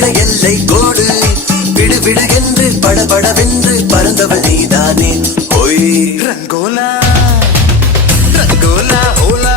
விடுகிற எல்லை கோடு விடு விடு என்று படபடவென்று பறந்தவள் நீதானே. ஒய் ரங்கோலா ரங்கோலா ஓலா